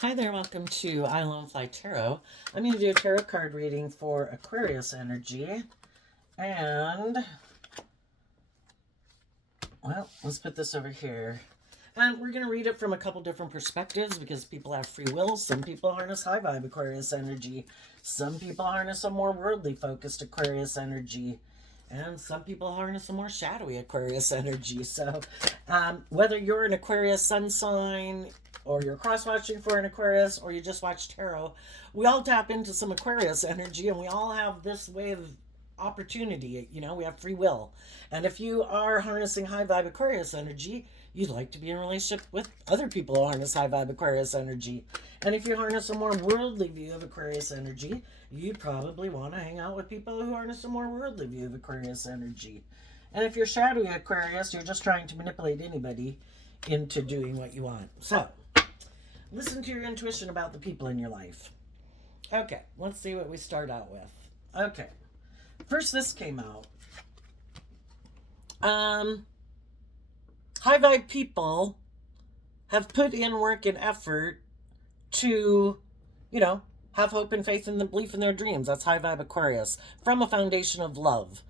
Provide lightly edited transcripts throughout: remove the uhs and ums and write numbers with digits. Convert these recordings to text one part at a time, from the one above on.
Hi there, welcome to I Lone Fly Tarot. I'm going to do a tarot card reading for Aquarius energy. And, well, let's put this over here. And we're going to read it from a couple different perspectives because people have free will. Some people harness high vibe Aquarius energy. Some people harness a more worldly focused Aquarius energy. And some people harness a more shadowy Aquarius energy. So, whether you're an Aquarius sun sign, or you're cross watching for an Aquarius, or you just watch tarot, we all tap into some Aquarius energy and we all have this way of opportunity. You know, we have free will. And if you are harnessing high vibe Aquarius energy, you'd like to be in a relationship with other people who harness high vibe Aquarius energy. And if you harness a more worldly view of Aquarius energy, you probably want to hang out with people who harness a more worldly view of Aquarius energy. And if you're shadowy Aquarius, you're just trying to manipulate anybody into doing what you want. So, listen to your intuition about the people in your life. Okay, let's see what we start out with. Okay, first this came out. High vibe people have put in work and effort to, have hope and faith and the belief in their dreams. That's high vibe Aquarius from a foundation of love.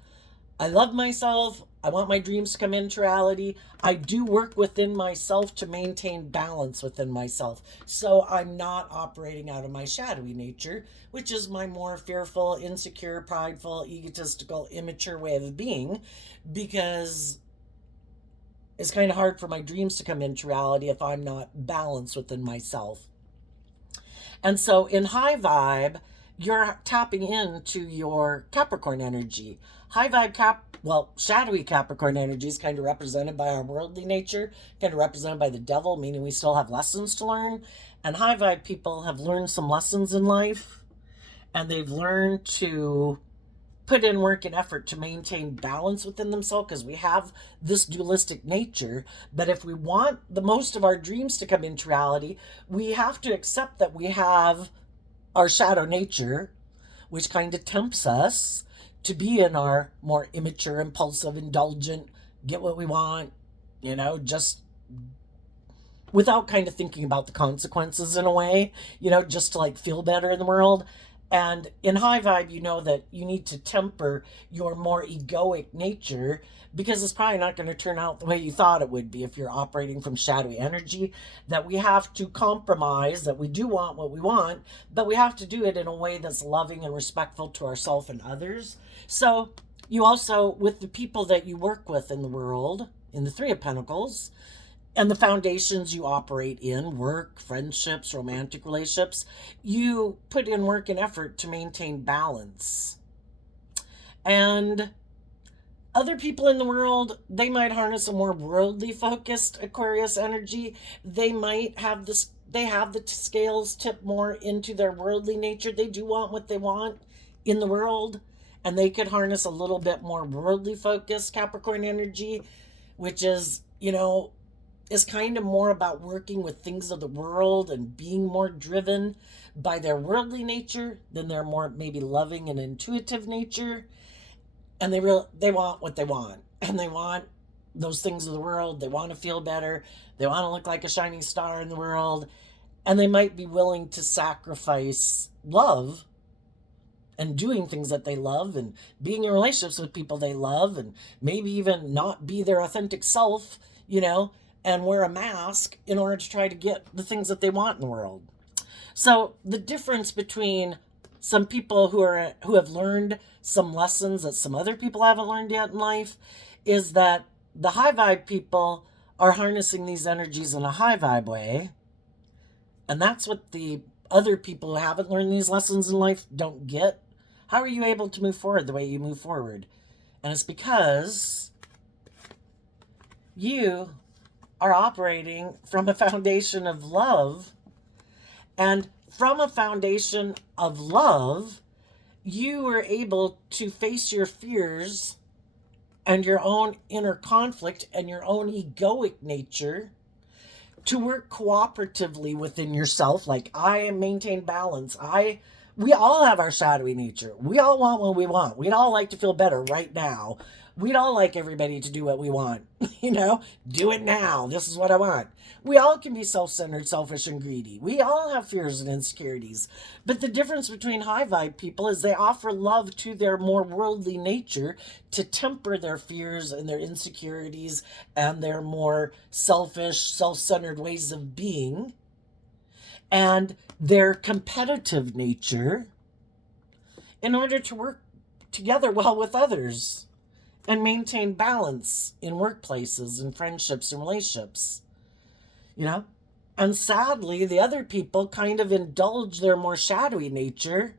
I love myself. I want my dreams to come into reality. I do work within myself to maintain balance within myself. So I'm not operating out of my shadowy nature, which is my more fearful, insecure, prideful, egotistical, immature way of being, because it's kind of hard for my dreams to come into reality if I'm not balanced within myself. And so in high vibe, you're tapping into your Capricorn energy. High vibe shadowy Capricorn energy is kind of represented by our worldly nature, kind of represented by the devil, meaning we still have lessons to learn. And high vibe people have learned some lessons in life, and they've learned to put in work and effort to maintain balance within themselves, because we have this dualistic nature. But if we want the most of our dreams to come into reality, we have to accept that we have our shadow nature, which kind of tempts us to be in our more immature, impulsive, indulgent, get what we want, just without kind of thinking about the consequences in a way, just to like feel better in the world. And in high vibe, you know that you need to temper your more egoic nature, because it's probably not going to turn out the way you thought it would be if you're operating from shadowy energy. That we have to compromise, that we do want what we want, but we have to do it in a way that's loving and respectful to ourselves and others. So you also, with the people that you work with in the world, in the Three of Pentacles, and the foundations you operate in, work, friendships, romantic relationships, you put in work and effort to maintain balance. And other people in the world, they might harness a more worldly focused Aquarius energy. They might have this, they have the scales tip more into their worldly nature. They do want what they want in the world, and they could harness a little bit more worldly focused Capricorn energy, which is kind of more about working with things of the world and being more driven by their worldly nature than their more maybe loving and intuitive nature. And they want what they want, and they want those things of the world. They want to feel better. They want to look like a shining star in the world, and they might be willing to sacrifice love and doing things that they love and being in relationships with people they love, and maybe even not be their authentic self, and wear a mask in order to try to get the things that they want in the world. So the difference between some people who have learned some lessons that some other people haven't learned yet in life is that the high vibe people are harnessing these energies in a high vibe way. And that's what the other people who haven't learned these lessons in life don't get. How are you able to move forward the way you move forward? And it's because you are operating from a foundation of love. And from a foundation of love, you are able to face your fears and your own inner conflict and your own egoic nature to work cooperatively within yourself. Like, I maintain balance. We all have our shadowy nature. We all want what we want. We'd all like to feel better right now. We'd all like everybody to do what we want. Do it now. This is what I want. We all can be self centered, selfish, and greedy. We all have fears and insecurities. But the difference between high vibe people is they offer love to their more worldly nature to temper their fears and their insecurities and their more selfish, self centered ways of being and their competitive nature in order to work together well with others and maintain balance in workplaces and friendships and relationships, you know? And sadly, the other people kind of indulge their more shadowy nature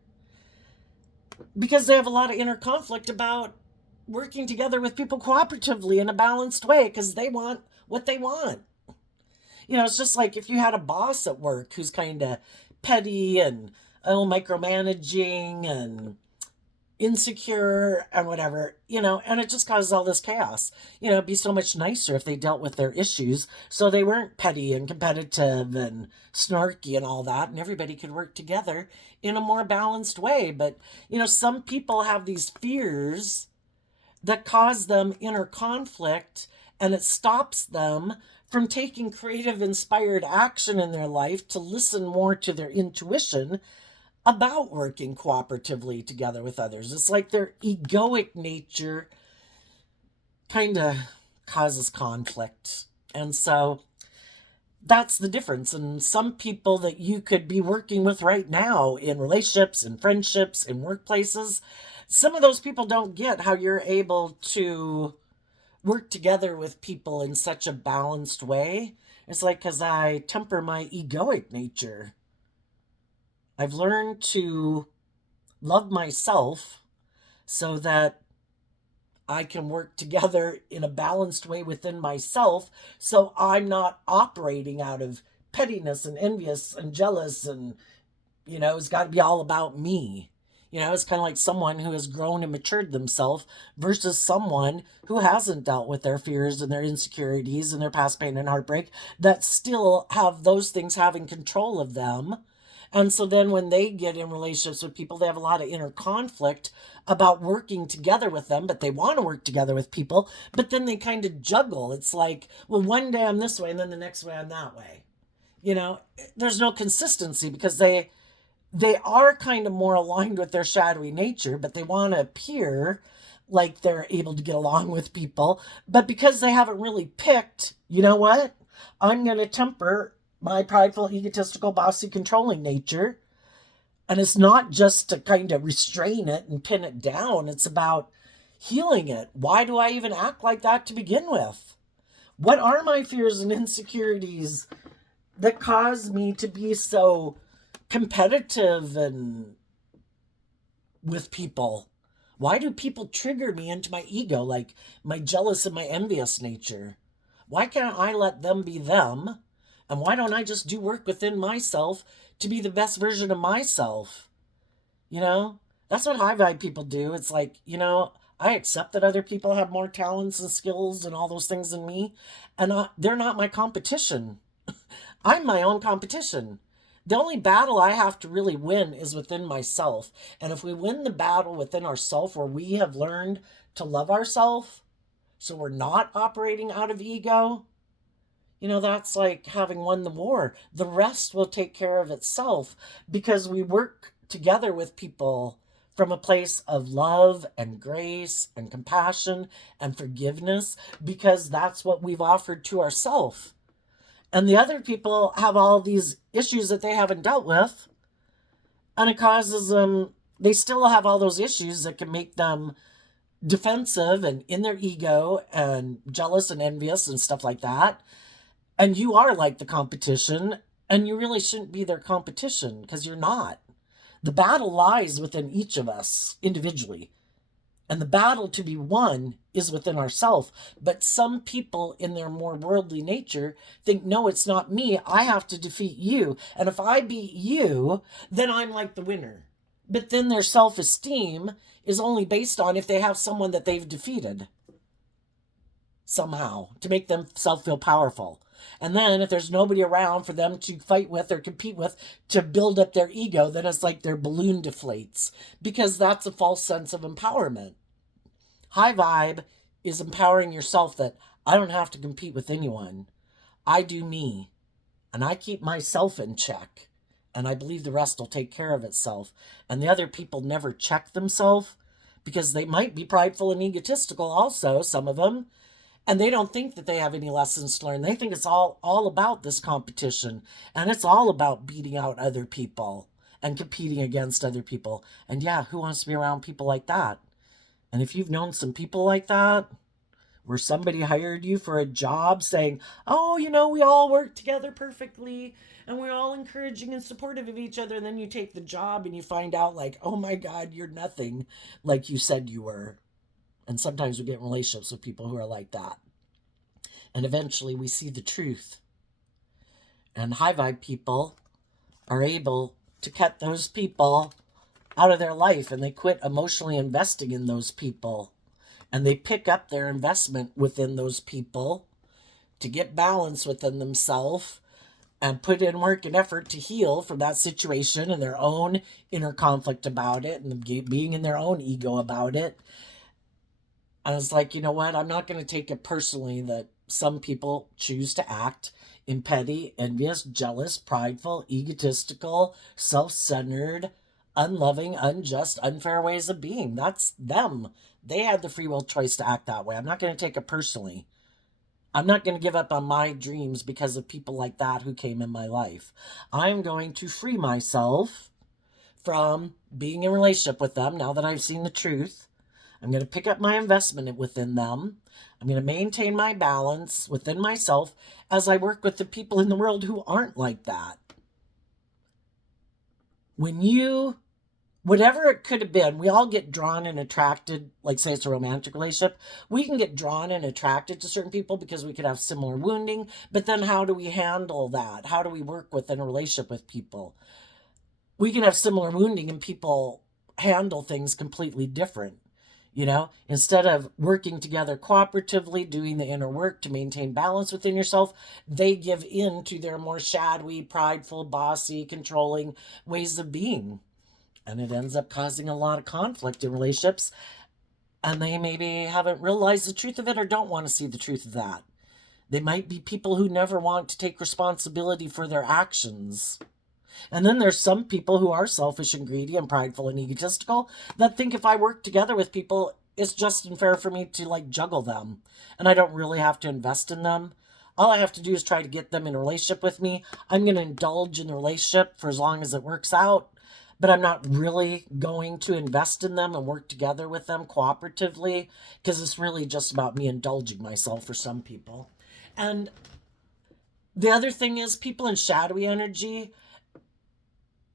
because they have a lot of inner conflict about working together with people cooperatively in a balanced way because they want what they want. It's just like if you had a boss at work who's kind of petty and micromanaging and insecure and whatever, and it just causes all this chaos. It'd be so much nicer if they dealt with their issues so they weren't petty and competitive and snarky and all that, and everybody could work together in a more balanced way. But, some people have these fears that cause them inner conflict, and it stops them from taking creative, inspired action in their life to listen more to their intuition about working cooperatively together with others. It's like their egoic nature kind of causes conflict. And so that's the difference. And some people that you could be working with right now in relationships and friendships and workplaces, some of those people don't get how you're able to work together with people in such a balanced way. It's like because I temper my egoic nature. I've learned to love myself so that I can work together in a balanced way within myself so I'm not operating out of pettiness and envious and jealous and, it's got to be all about me. It's kind of like someone who has grown and matured themselves versus someone who hasn't dealt with their fears and their insecurities and their past pain and heartbreak that still have those things having control of them. And so then when they get in relationships with people, they have a lot of inner conflict about working together with them, but they want to work together with people, but then they kind of juggle. It's like, well, one day I'm this way and then the next way I'm that way. There's no consistency because they are kind of more aligned with their shadowy nature, but they want to appear like they're able to get along with people. But because they haven't really picked, you know what? I'm going to temper my prideful, egotistical, bossy, controlling nature. And it's not just to kind of restrain it and pin it down. It's about healing it. Why do I even act like that to begin with? What are my fears and insecurities that cause me to be so competitive and with people? Why do people trigger me into my ego, like my jealous and my envious nature? Why can't I let them be them? And why don't I just do work within myself to be the best version of myself? That's what high vibe people do. It's like, I accept that other people have more talents and skills and all those things than me. And they're not my competition. I'm my own competition. The only battle I have to really win is within myself. And if we win the battle within ourselves where we have learned to love ourselves, so we're not operating out of ego, that's like having won the war. The rest will take care of itself because we work together with people from a place of love and grace and compassion and forgiveness because that's what we've offered to ourselves. And the other people have all these issues that they haven't dealt with, and it causes them, they still have all those issues that can make them defensive and in their ego and jealous and envious and stuff like that. And you are like the competition, and you really shouldn't be their competition because you're not. The battle lies within each of us individually. And the battle to be won is within ourselves. But some people in their more worldly nature think, no, it's not me. I have to defeat you. And if I beat you, then I'm like the winner. But then their self-esteem is only based on if they have someone that they've defeated somehow to make themselves feel powerful. And then if there's nobody around for them to fight with or compete with to build up their ego, then it's like their balloon deflates because that's a false sense of empowerment. High vibe is empowering yourself that I don't have to compete with anyone. I do me, and I keep myself in check. And I believe the rest will take care of itself. And the other people never check themselves because they might be prideful and egotistical also, some of them, and they don't think that they have any lessons to learn. They think it's all about this competition, and it's all about beating out other people and competing against other people. And yeah, who wants to be around people like that? And if you've known some people like that, where somebody hired you for a job saying, oh, we all work together perfectly and we're all encouraging and supportive of each other, and then you take the job and you find out, like, oh my God, you're nothing like you said you were. And sometimes we get in relationships with people who are like that. And eventually we see the truth. And high vibe people are able to cut those people out of their life, and they quit emotionally investing in those people. And they pick up their investment within those people to get balance within themselves and put in work and effort to heal from that situation and their own inner conflict about it and being in their own ego about it. And it's like, you know what? I'm not going to take it personally that some people choose to act in petty, envious, jealous, prideful, egotistical, self centered, unloving, unjust, unfair ways of being. That's them. They had the free will choice to act that way. I'm not going to take it personally. I'm not going to give up on my dreams because of people like that who came in my life. I'm going to free myself from being in a relationship with them now that I've seen the truth. I'm going to pick up my investment within them. I'm going to maintain my balance within myself as I work with the people in the world who aren't like that. When you, whatever it could have been, we all get drawn and attracted, like say it's a romantic relationship. We can get drawn and attracted to certain people because we could have similar wounding, but then how do we handle that? How do we work within a relationship with people? We can have similar wounding and people handle things completely different. Instead of working together cooperatively, doing the inner work to maintain balance within yourself, they give in to their more shadowy, prideful, bossy, controlling ways of being. And it ends up causing a lot of conflict in relationships. And they maybe haven't realized the truth of it or don't want to see the truth of that. They might be people who never want to take responsibility for their actions. And then there's some people who are selfish and greedy and prideful and egotistical that think if I work together with people, it's just unfair for me to like juggle them. And I don't really have to invest in them. All I have to do is try to get them in a relationship with me. I'm going to indulge in the relationship for as long as it works out. But I'm not really going to invest in them and work together with them cooperatively because it's really just about me indulging myself for some people. And the other thing is people in shadowy energy,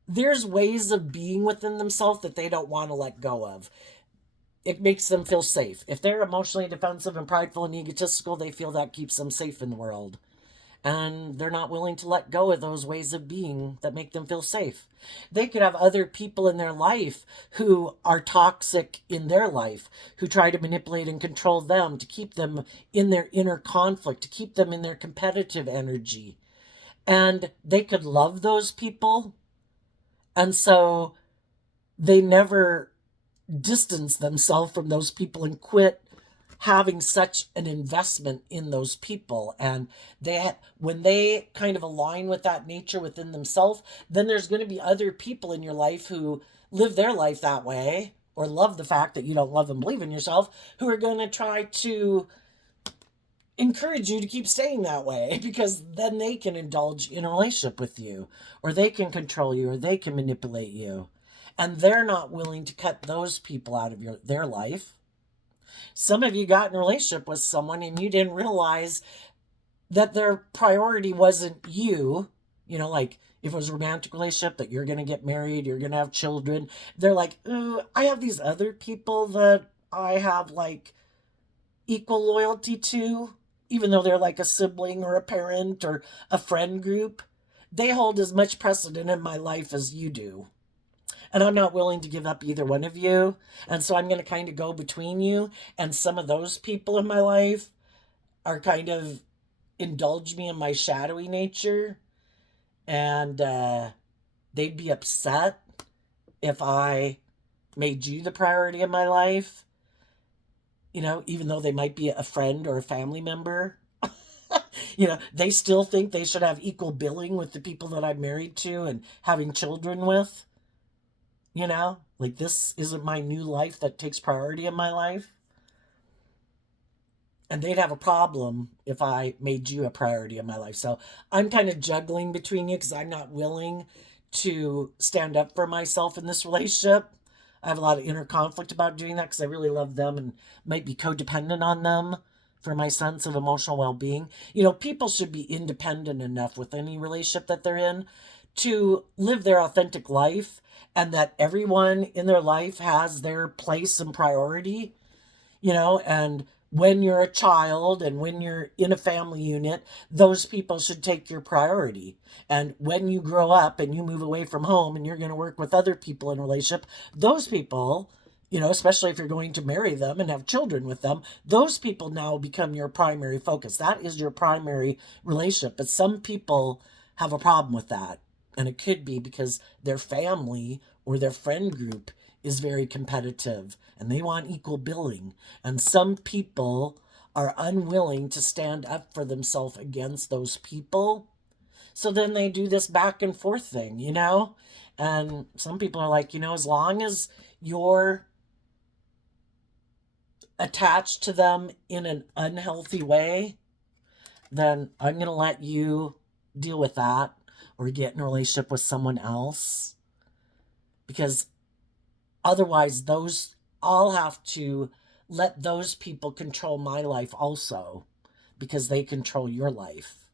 there's ways of being within themselves that they don't want to let go of. It makes them feel safe. If they're emotionally defensive and prideful and egotistical, they feel that keeps them safe in the world. And they're not willing to let go of those ways of being that make them feel safe. They could have other people in their life who are toxic in their life, who try to manipulate and control them to keep them in their inner conflict, to keep them in their competitive energy. And they could love those people. And so they never distance themselves from those people and quit having such an investment in those people. And when they kind of align with that nature within themselves, then there's going to be other people in your life who live their life that way or love the fact that you don't love and believe in yourself, who are going to try to encourage you to keep staying that way because then they can indulge in a relationship with you, or they can control you, or they can manipulate you. And they're not willing to cut those people out of their life. Some of you got in a relationship with someone and you didn't realize that their priority wasn't you. Like if it was a romantic relationship that you're going to get married, you're going to have children. They're like, ooh, I have these other people that I have like equal loyalty to, even though they're like a sibling or a parent or a friend group. They hold as much precedent in my life as you do. And I'm not willing to give up either one of you. And so I'm going to kind of go between you. And some of those people in my life are kind of indulge me in my shadowy nature. And they'd be upset if I made you the priority of my life. even though they might be a friend or a family member. They still think they should have equal billing with the people that I'm married to and having children with. Like this isn't my new life that takes priority in my life. And they'd have a problem if I made you a priority in my life. So I'm kind of juggling between you because I'm not willing to stand up for myself in this relationship. I have a lot of inner conflict about doing that because I really love them and might be codependent on them for my sense of emotional well being. People should be independent enough with any relationship that they're in to live their authentic life, and that everyone in their life has their place and priority, and when you're a child and when you're in a family unit, those people should take your priority. And when you grow up and you move away from home and you're going to work with other people in a relationship, those people, especially if you're going to marry them and have children with them, those people now become your primary focus. That is your primary relationship. But some people have a problem with that. And it could be because their family or their friend group is very competitive and they want equal billing. And some people are unwilling to stand up for themselves against those people. So then they do this back and forth thing, And some people are like, as long as you're attached to them in an unhealthy way, then I'm going to let you deal with that or get in a relationship with someone else. Because otherwise, I'll have to let those people control my life also, because they control your life.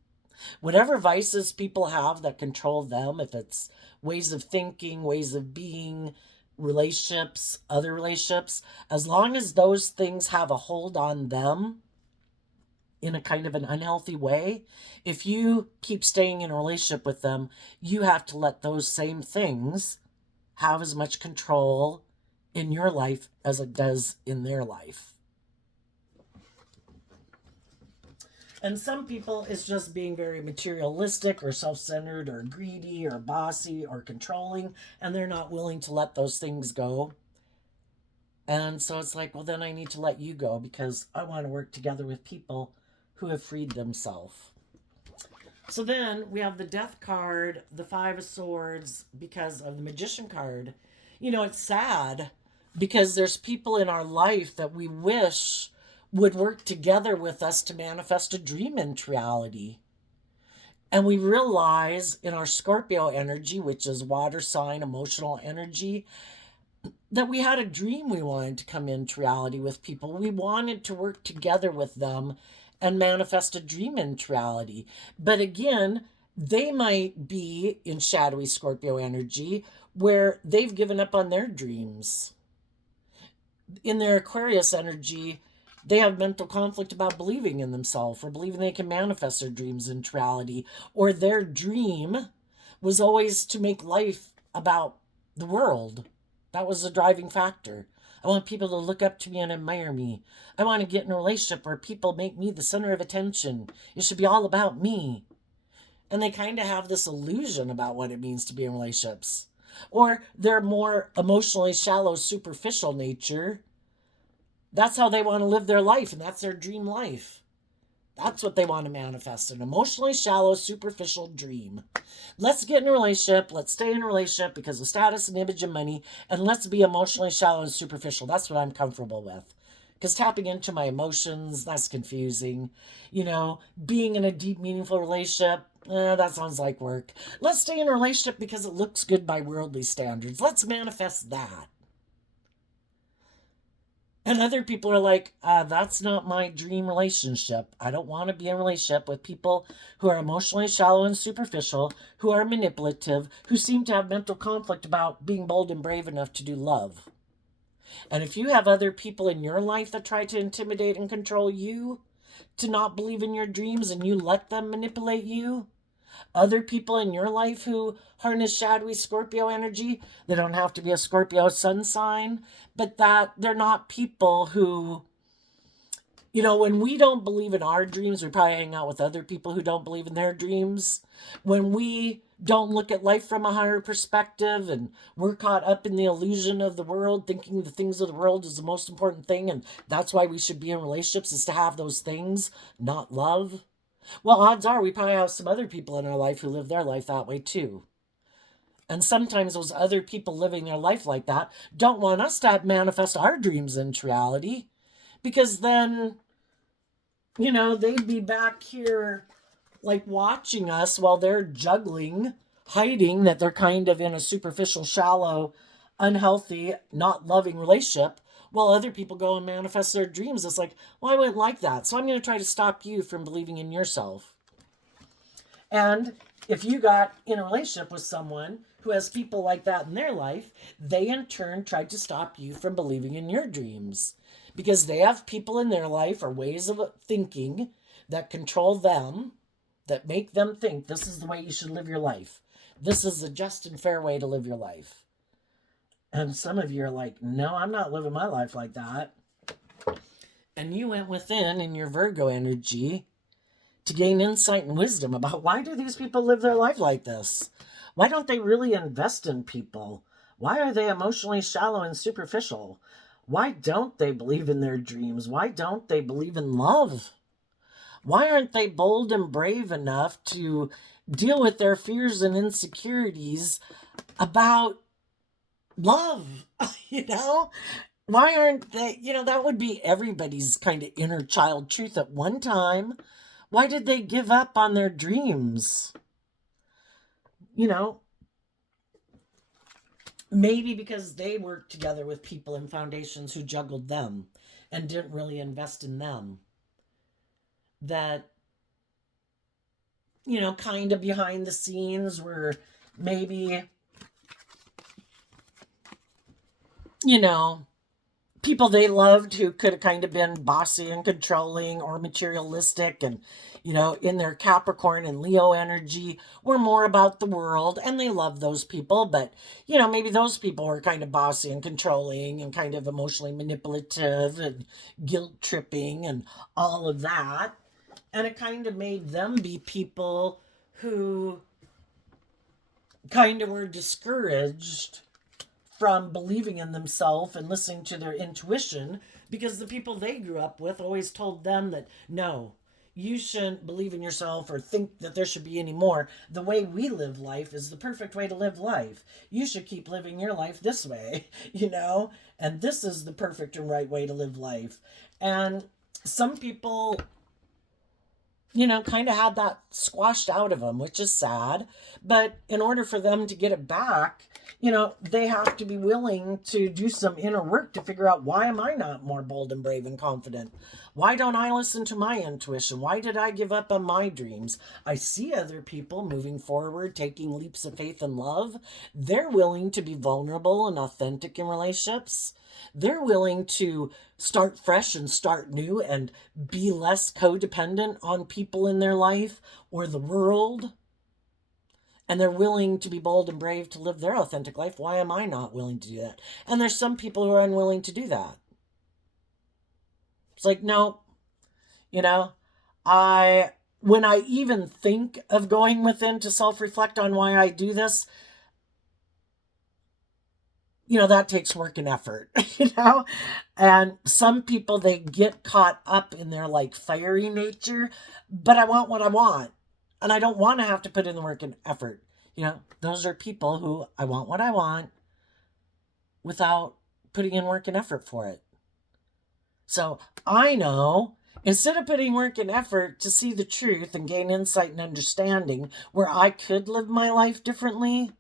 Whatever vices people have that control them, if it's ways of thinking, ways of being, relationships, other relationships, as long as those things have a hold on them in a kind of an unhealthy way, if you keep staying in a relationship with them, you have to let those same things have as much control in your life as it does in their life. And some people, it's just being very materialistic or self-centered or greedy or bossy or controlling, and they're not willing to let those things go. And so it's like, well, then I need to let you go because I want to work together with people who have freed themselves. So then we have the Death card, the Five of Swords, because of the Magician card. It's sad because there's people in our life that we wish would work together with us to manifest a dream into reality. And we realize in our Scorpio energy, which is water sign, emotional energy, that we had a dream we wanted to come into reality with people. We wanted to work together with them and manifest a dream into reality. But again, they might be in shadowy Scorpio energy where they've given up on their dreams. In their Aquarius energy, they have mental conflict about believing in themselves or believing they can manifest their dreams into reality. Or their dream was always to make life about the world. That was the driving factor. I want people to look up to me and admire me. I want to get in a relationship where people make me the center of attention. It should be all about me. And they kind of have this illusion about what it means to be in relationships. Or they're more emotionally shallow, superficial nature. That's how they want to live their life, and that's their dream life. That's what they want to manifest, an emotionally shallow, superficial dream. Let's get in a relationship. Let's stay in a relationship because of status and image and money. And let's be emotionally shallow and superficial. That's what I'm comfortable with. Because tapping into my emotions, that's confusing. Being in a deep, meaningful relationship, that sounds like work. Let's stay in a relationship because it looks good by worldly standards. Let's manifest that. And other people are like, that's not my dream relationship. I don't want to be in a relationship with people who are emotionally shallow and superficial, who are manipulative, who seem to have mental conflict about being bold and brave enough to do love. And if you have other people in your life that try to intimidate and control you, to not believe in your dreams, and you let them manipulate you, other people in your life who harness shadowy Scorpio energy, they don't have to be a Scorpio sun sign, but that they're not people who When we don't believe in our dreams, we probably hang out with other people who don't believe in their dreams. When we don't look at life from a higher perspective and we're caught up in the illusion of the world, thinking the things of the world is the most important thing, and that's why we should be in relationships, is to have those things, not love. Well, odds are we probably have some other people in our life who live their life that way too. And sometimes those other people living their life like that don't want us to manifest our dreams into reality, because then, they'd be back here like watching us while they're juggling, hiding that they're kind of in a superficial, shallow, unhealthy, not loving relationship, while other people go and manifest their dreams. It's like, well, I wouldn't like that. So I'm going to try to stop you from believing in yourself. And if you got in a relationship with someone who has people like that in their life, they in turn tried to stop you from believing in your dreams, because they have people in their life or ways of thinking that control them, that make them think this is the way you should live your life. This is a just and fair way to live your life. And some of you are like, no, I'm not living my life like that. And you went within in your Virgo energy to gain insight and wisdom about, why do these people live their life like this? Why don't they really invest in people? Why are they emotionally shallow and superficial? Why don't they believe in their dreams? Why don't they believe in love? Why aren't they bold and brave enough to deal with their fears and insecurities about love? Why aren't they, that would be everybody's kind of inner child truth at one time. Why did they give up on their dreams? Maybe because they worked together with people and foundations who juggled them and didn't really invest in them. That, kind of behind the scenes were maybe, people they loved who could have kind of been bossy and controlling or materialistic, and in their Capricorn and Leo energy were more about the world, and they loved those people, but maybe those people were kind of bossy and controlling and kind of emotionally manipulative and guilt tripping and all of that, and it kind of made them be people who kind of were discouraged from believing in themselves and listening to their intuition, because the people they grew up with always told them that, no, you shouldn't believe in yourself or think that there should be any more. The way we live life is the perfect way to live life. You should keep living your life this way, and this is the perfect and right way to live life. And some people, kind of had that squashed out of them, which is sad. But in order for them to get it back, they have to be willing to do some inner work to figure out, why am I not more bold and brave and confident? Why don't I listen to my intuition? Why did I give up on my dreams? I see other people moving forward, taking leaps of faith and love. They're willing to be vulnerable and authentic in relationships. They're willing to start fresh and start new and be less codependent on people in their life or the world. And they're willing to be bold and brave to live their authentic life. Why am I not willing to do that? And there's some people who are unwilling to do that. It's like, no, when I even think of going within to self-reflect on why I do this, that takes work and effort, and some people, they get caught up in their like fiery nature, but I want what I want. And I don't want to have to put in the work and effort. Those are people who I want what I want without putting in work and effort for it. So I know, instead of putting work and effort to see the truth and gain insight and understanding where I could live my life differently,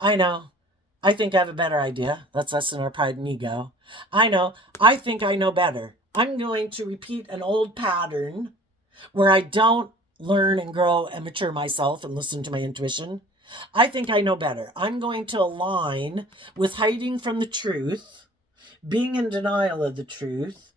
I think I have a better idea. That's us in our pride and ego. I think I know better. I'm going to repeat an old pattern where I don't learn and grow and mature myself and listen to my intuition. I think I know better. I'm going to align with hiding from the truth, being in denial of the truth,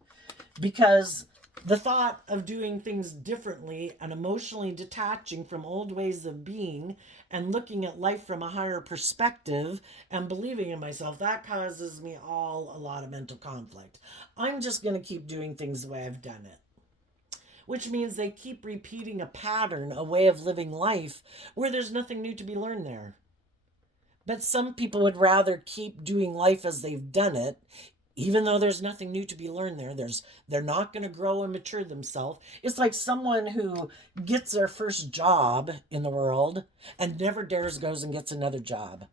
because The thought of doing things differently and emotionally detaching from old ways of being and looking at life from a higher perspective and believing in myself, that causes me all a lot of mental conflict. I'm just going to keep doing things the way I've done it, which means they keep repeating a pattern, a way of living life where there's nothing new to be learned there. But some people would rather keep doing life as they've done it, even though there's nothing new to be learned there. They're not going to grow and mature themselves. It's like someone who gets their first job in the world and never dares goes and gets another job.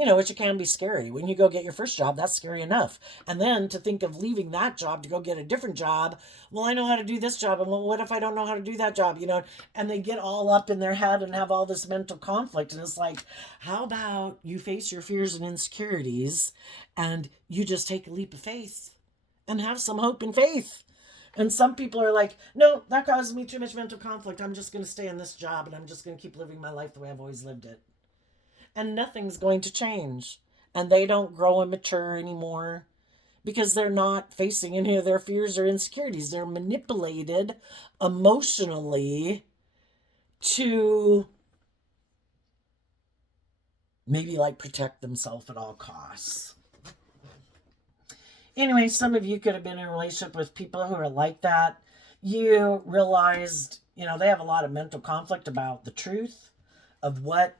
Which it can be scary. When you go get your first job, that's scary enough. And then to think of leaving that job to go get a different job, well, I know how to do this job. And well, what if I don't know how to do that job? And they get all up in their head and have all this mental conflict. And it's like, how about you face your fears and insecurities and you just take a leap of faith and have some hope and faith? And some people are like, no, that causes me too much mental conflict. I'm just going to stay in this job and I'm just going to keep living my life the way I've always lived it, and nothing's going to change. And they don't grow and mature anymore because they're not facing any of their fears or insecurities. They're manipulated emotionally to maybe like protect themselves at all costs. Anyway, some of you could have been in a relationship with people who are like that. You realized, they have a lot of mental conflict about the truth of what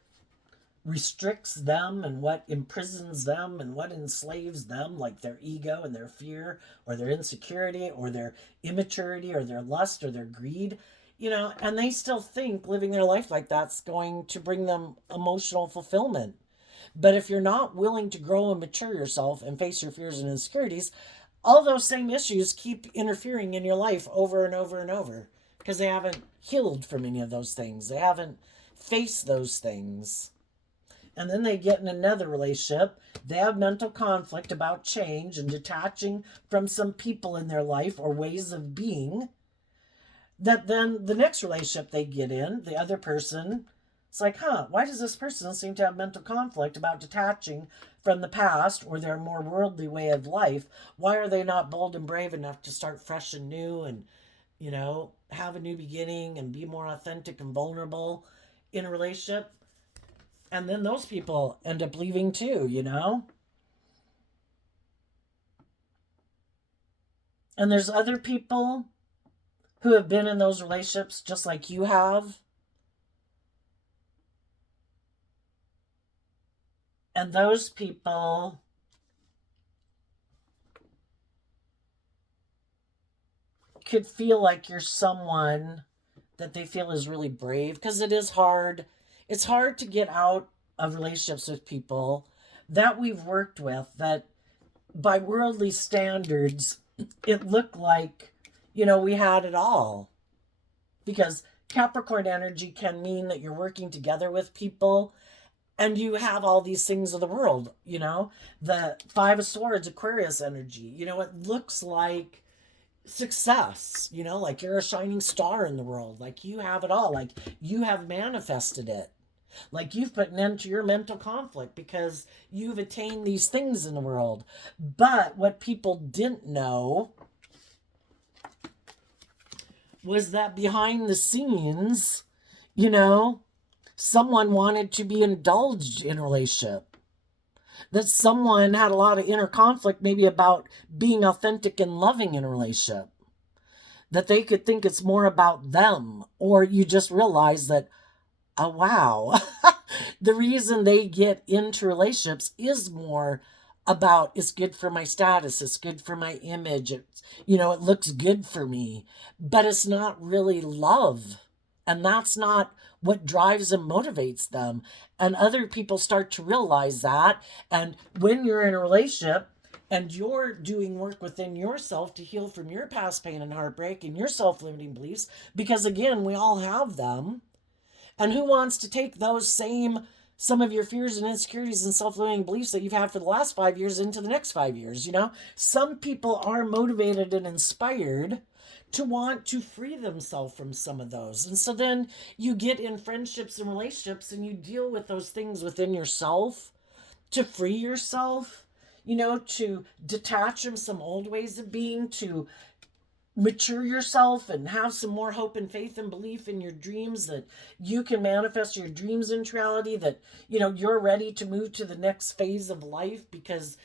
restricts them and what imprisons them and what enslaves them, like their ego and their fear or their insecurity or their immaturity or their lust or their greed, and they still think living their life like that's going to bring them emotional fulfillment. But if you're not willing to grow and mature yourself and face your fears and insecurities, all those same issues keep interfering in your life over and over and over because they haven't healed from any of those things. They haven't faced those things. And then they get in another relationship. They have mental conflict about change and detaching from some people in their life or ways of being. That then the next relationship they get in, the other person, it's like, why does this person seem to have mental conflict about detaching from the past or their more worldly way of life? Why are they not bold and brave enough to start fresh and new and, have a new beginning and be more authentic and vulnerable in a relationship? And then those people end up leaving too. And there's other people who have been in those relationships just like you have. And those people could feel like you're someone that they feel is really brave, because it is hard. It's hard to get out of relationships with people that we've worked with that by worldly standards it looked like we had it all, because Capricorn energy can mean that you're working together with people and you have all these things of the world. The Five of Swords, Aquarius energy, it looks like success, like you're a shining star in the world, like you have it all, like you have manifested it, like you've put an end to your mental conflict because you've attained these things in the world. But what people didn't know was that behind the scenes, someone wanted to be indulged in a relationship. That someone had a lot of inner conflict, maybe about being authentic and loving in a relationship. That they could think it's more about them, or you just realize that, oh, wow, the reason they get into relationships is more about it's good for my status, it's good for my image, it looks good for me, but it's not really love. And that's not what drives and motivates them. And other people start to realize that. And when you're in a relationship and you're doing work within yourself to heal from your past pain and heartbreak and your self-limiting beliefs, because again, we all have them. And who wants to take some of your fears and insecurities and self-limiting beliefs that you've had for the last 5 years into the next 5 years? Some people are motivated and inspired to want to free themselves from some of those. And so then you get in friendships and relationships and you deal with those things within yourself to free yourself, to detach from some old ways of being, to mature yourself and have some more hope and faith and belief in your dreams, that you can manifest your dreams into reality, that you're ready to move to the next phase of life because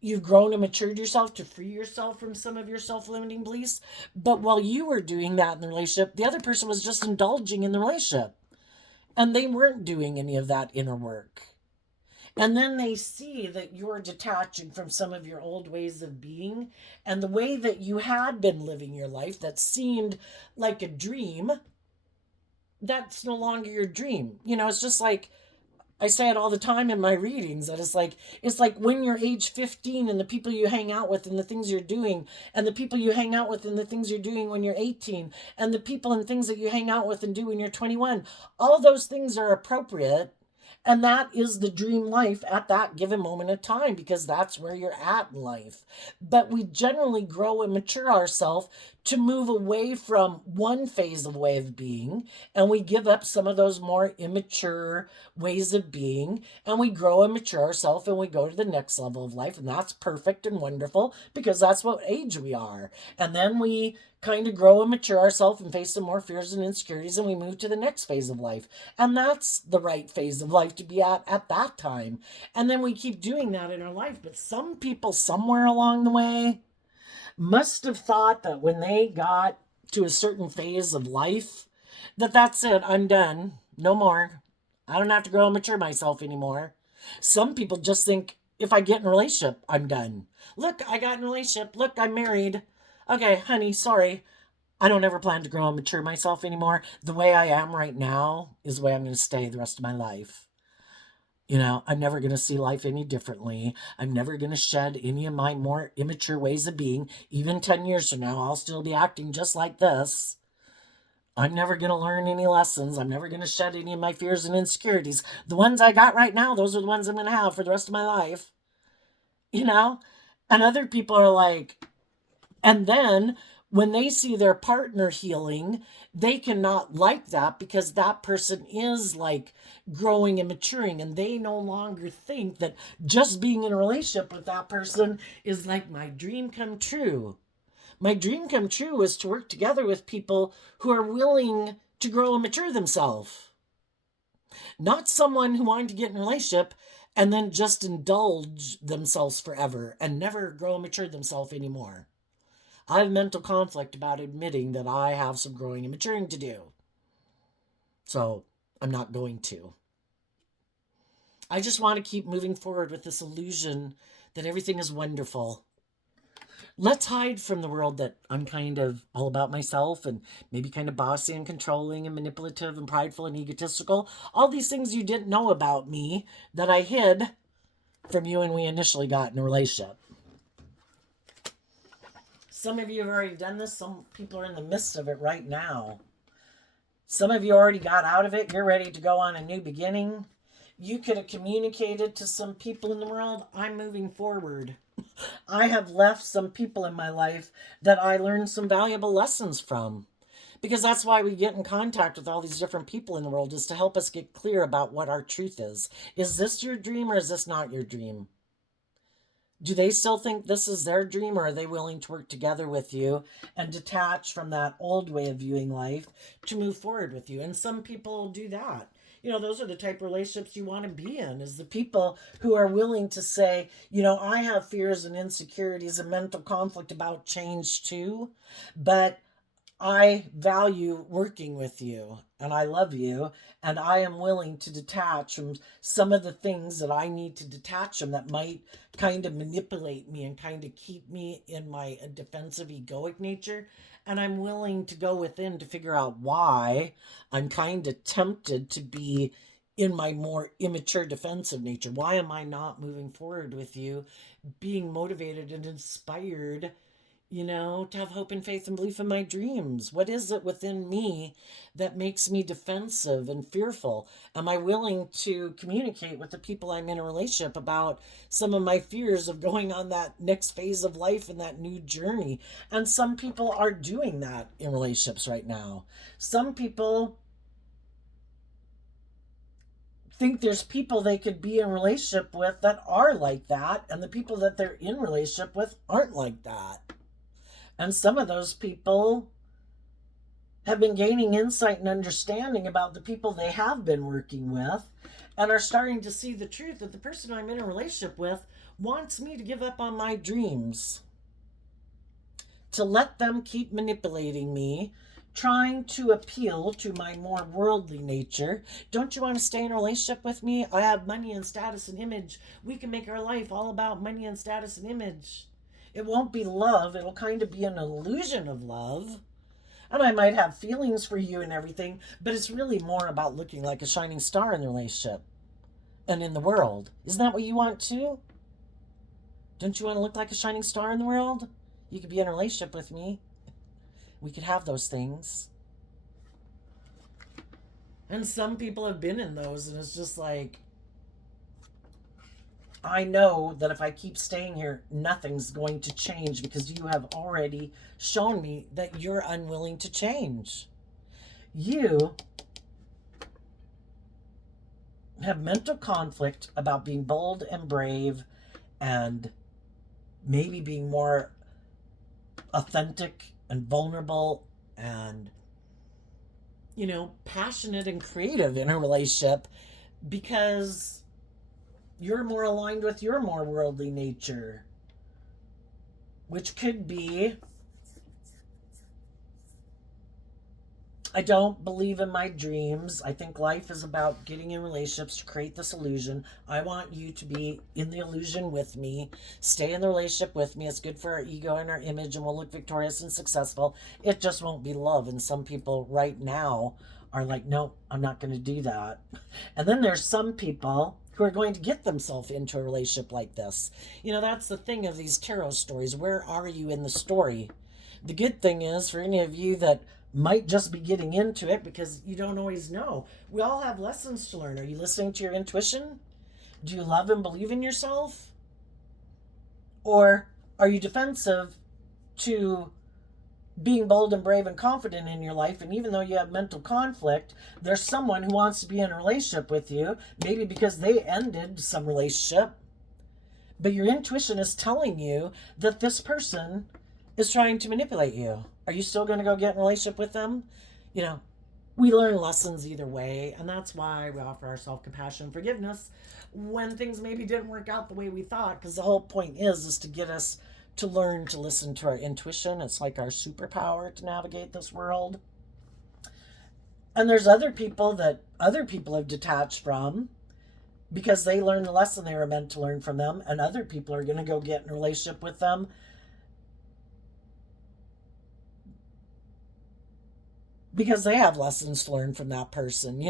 you've grown and matured yourself to free yourself from some of your self-limiting beliefs. But while you were doing that in the relationship, the other person was just indulging in the relationship, and they weren't doing any of that inner work. And then they see that you're detaching from some of your old ways of being, and the way that you had been living your life that seemed like a dream, that's no longer your dream. It's just like I say it all the time in my readings, that it's like when you're age 15 and the people you hang out with and the things you're doing, and the people you hang out with and the things you're doing when you're 18, and the people and things that you hang out with and do when you're 21. All those things are appropriate, and that is the dream life at that given moment of time, because that's where you're at in life. But we generally grow and mature ourselves to move away from one phase of way of being, and we give up some of those more immature ways of being, and we grow and mature ourselves, and we go to the next level of life, and that's perfect and wonderful because that's what age we are. And then we kind of grow and mature ourselves and face some more fears and insecurities, and we move to the next phase of life, and that's the right phase of life to be at that time. And then we keep doing that in our life. But some people somewhere along the way must have thought that when they got to a certain phase of life, that's it, I'm done, no more, I don't have to grow and mature myself anymore. Some people just think, if I get in a relationship, I'm done. Look, I got in a relationship, look, I'm married. Okay, honey, sorry, I don't ever plan to grow and mature myself anymore. The way I am right now is the way I'm going to stay the rest of my life. I'm never going to see life any differently. I'm never going to shed any of my more immature ways of being. Even 10 years from now, I'll still be acting just like this. I'm never going to learn any lessons. I'm never going to shed any of my fears and insecurities. The ones I got right now, those are the ones I'm going to have for the rest of my life. And other people are like, and then when they see their partner healing, they cannot like that because that person is like growing and maturing, and they no longer think that just being in a relationship with that person is like my dream come true. My dream come true is to work together with people who are willing to grow and mature themselves. Not someone who wanted to get in a relationship and then just indulge themselves forever and never grow and mature themselves anymore. I have mental conflict about admitting that I have some growing and maturing to do. So I'm not going to. I just want to keep moving forward with this illusion that everything is wonderful. Let's hide from the world that I'm kind of all about myself and maybe kind of bossy and controlling and manipulative and prideful and egotistical. All these things you didn't know about me that I hid from you when we initially got in a relationship. Some of you have already done this. Some people are in the midst of it right now. Some of you already got out of it. You're ready to go on a new beginning. You could have communicated to some people in the world, I'm moving forward. I have left some people in my life that I learned some valuable lessons from. Because that's why we get in contact with all these different people in the world, is to help us get clear about what our truth is. Is this your dream or is this not your dream? Do they still think this is their dream, or are they willing to work together with you and detach from that old way of viewing life to move forward with you? And some people do that. Those are the type of relationships you want to be in, is the people who are willing to say, I have fears and insecurities and mental conflict about change too, but I value working with you and I love you, and I am willing to detach from some of the things that I need to detach from that might kind of manipulate me and kind of keep me in my defensive egoic nature. And I'm willing to go within to figure out why I'm kind of tempted to be in my more immature defensive nature. Why am I not moving forward with you, being motivated and inspired to have hope and faith and belief in my dreams? What is it within me that makes me defensive and fearful? Am I willing to communicate with the people I'm in a relationship about some of my fears of going on that next phase of life and that new journey? And some people are doing that in relationships right now. Some people think there's people they could be in a relationship with that are like that, and the people that they're in relationship with aren't like that. And some of those people have been gaining insight and understanding about the people they have been working with and are starting to see the truth that the person I'm in a relationship with wants me to give up on my dreams, to let them keep manipulating me, trying to appeal to my more worldly nature. Don't you want to stay in a relationship with me? I have money and status and image. We can make our life all about money and status and image. It won't be love. It'll kind of be an illusion of love. And I might have feelings for you and everything, but it's really more about looking like a shining star in the relationship and in the world. Isn't that what you want too? Don't you want to look like a shining star in the world? You could be in a relationship with me. We could have those things. And some people have been in those, and it's just like, I know that if I keep staying here, nothing's going to change because you have already shown me that you're unwilling to change. You have mental conflict about being bold and brave and maybe being more authentic and vulnerable and, passionate and creative in a relationship because you're more aligned with your more worldly nature, which could be, I don't believe in my dreams. I think life is about getting in relationships to create this illusion. I want you to be in the illusion with me. Stay in the relationship with me. It's good for our ego and our image, and we'll look victorious and successful. It just won't be love. And some people right now are like, no, I'm not going to do that. And then there's some people who are going to get themselves into a relationship like this. That's the thing of these tarot stories. Where are you in the story? The good thing is, for any of you that might just be getting into it because you don't always know, we all have lessons to learn. Are you listening to your intuition? Do you love and believe in yourself? Or are you defensive to being bold and brave and confident in your life? And even though you have mental conflict, there's someone who wants to be in a relationship with you, maybe because they ended some relationship, but your intuition is telling you that this person is trying to manipulate you. Are you still going to go get in a relationship with them? We learn lessons either way, and that's why we offer our self-compassion and forgiveness when things maybe didn't work out the way we thought, because the whole point is to get us to learn to listen to our intuition. It's like our superpower to navigate this world. And there's other people that other people have detached from because they learned the lesson they were meant to learn from them, and other people are going to go get in a relationship with them because they have lessons to learn from that person,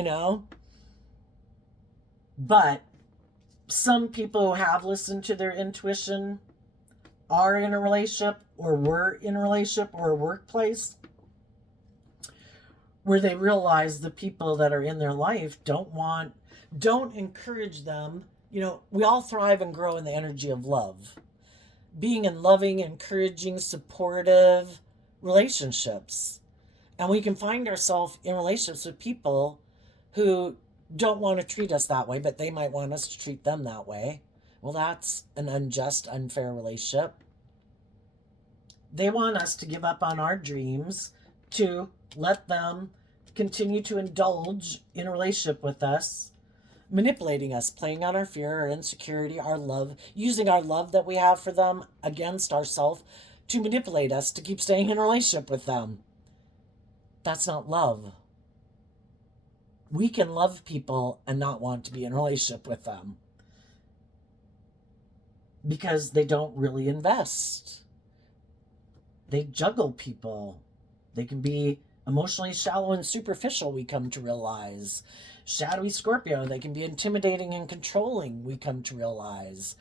But some people who have listened to their intuition are in a relationship or were in a relationship or a workplace where they realize the people that are in their life don't encourage them. We all thrive and grow in the energy of love. Being in loving, encouraging, supportive relationships. And we can find ourselves in relationships with people who don't want to treat us that way, but they might want us to treat them that way. Well, that's an unjust, unfair relationship. They want us to give up on our dreams, to let them continue to indulge in a relationship with us, manipulating us, playing on our fear, our insecurity, our love, using our love that we have for them against ourselves to manipulate us to keep staying in a relationship with them. That's not love. We can love people and not want to be in a relationship with them because they don't really invest. They juggle people. They can be emotionally shallow and superficial, we come to realize. Shadowy Scorpio, they can be intimidating and controlling, we come to realize.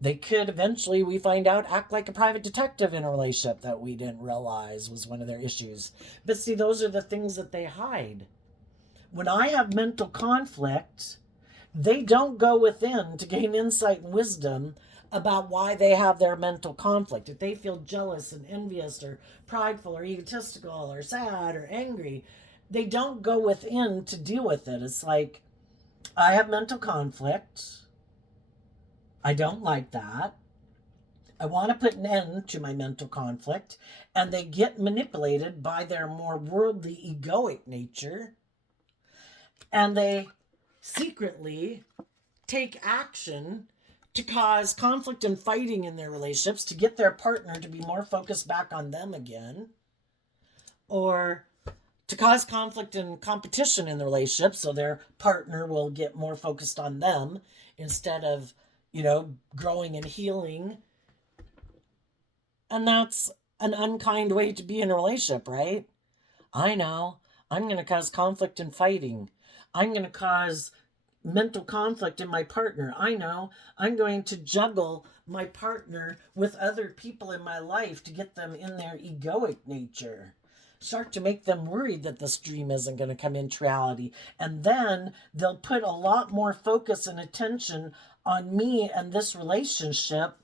They could eventually, we find out, act like a private detective in a relationship that we didn't realize was one of their issues. But see, those are the things that they hide. When I have mental conflict, they don't go within to gain insight and wisdom about why they have their mental conflict. If they feel jealous and envious or prideful or egotistical or sad or angry, they don't go within to deal with it. It's like, I have mental conflict. I don't like that. I want to put an end to my mental conflict, and they get manipulated by their more worldly, egoic nature, and they secretly take action to cause conflict and fighting in their relationships to get their partner to be more focused back on them again, or to cause conflict and competition in the relationship so their partner will get more focused on them instead of, growing and healing. And that's an unkind way to be in a relationship, right? I know. I'm going to cause conflict and fighting. I'm going to cause mental conflict in my partner. I know. I'm going to juggle my partner with other people in my life to get them in their egoic nature. Start to make them worried that this dream isn't going to come into reality. And then they'll put a lot more focus and attention on me and this relationship